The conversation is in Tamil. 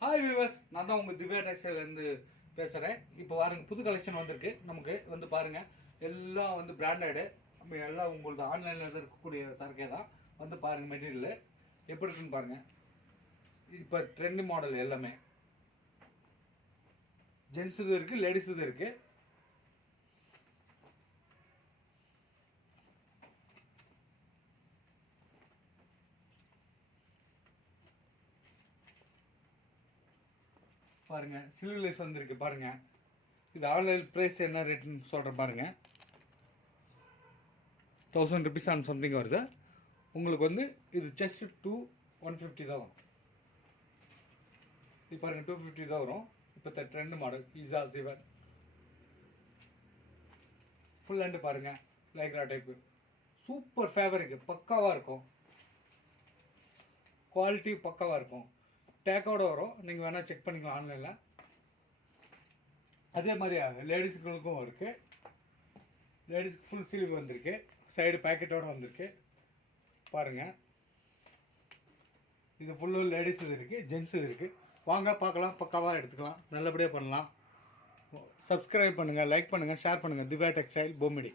ஹாய் வியூவர்ஸ், நான் தான் உங்கள் திவ்யா டெக்ஸ்டைல்லேருந்து பேசுகிறேன். இப்போ பாருங்க, புது கலெக்ஷன் வந்திருக்கு. நமக்கு வந்து பாருங்கள், எல்லாம் வந்து பிராண்டடு. நம்ம எல்லாம் உங்களுக்கு ஆன்லைனில் இருக்கக்கூடிய சரக்கே தான். வந்து பாருங்கள், மெட்டீரியல் எப்படி இருக்குன்னு பாருங்கள். இப்போ ட்ரெண்ட் மாடல் எல்லாமே ஜென்ஸ் இது இருக்குது, லேடிஸ் இது இருக்குது. பாருங்கள், சில்வர்லெஸ் வந்திருக்கு. பாருங்கள், இது ஆன்லைன் ப்ரைஸ் என்ன ரேட்டுன்னு சொல்கிறேன் பாருங்கள். 1000 rupees ஆன் சம்திங் வருது. உங்களுக்கு வந்து இது ஜஸ்ட் 150 தான் வரும். இது பாருங்கள், 250 தான் வரும். இப்போ ட்ரெண்ட் மாடல் ஈஸா சிவர் ஃபுல் ஹேண்டு பாருங்கள், லைக்ரா டைப்பு சூப்பர் ஃபேவருக்கு பக்காவாக இருக்கும். குவாலிட்டி பக்காவாக இருக்கும். டேக்கோட வரும். நீங்கள் வேணால் செக் பண்ணிக்கலாம் ஆன்லைனில். அதே மாதிரி லேடிஸுகளுக்கும் இருக்குது. லேடிஸ்க்கு ஃபுல் ஸ்லீவ் வந்திருக்கு, சைடு பேக்கெட்டோடு வந்திருக்கு. பாருங்கள், இது ஃபுல்லு லேடிஸ் இது இருக்குது, ஜென்ஸ் இது இருக்குது. வாங்க பார்க்கலாம், பக்காவாக எடுத்துக்கலாம், நல்லபடியாக பண்ணலாம். சப்ஸ்கிரைப் பண்ணுங்கள், லைக் பண்ணுங்கள், ஷேர் பண்ணுங்கள். திவ்யா டெக்ஸ்டைல் பொம்மிடி.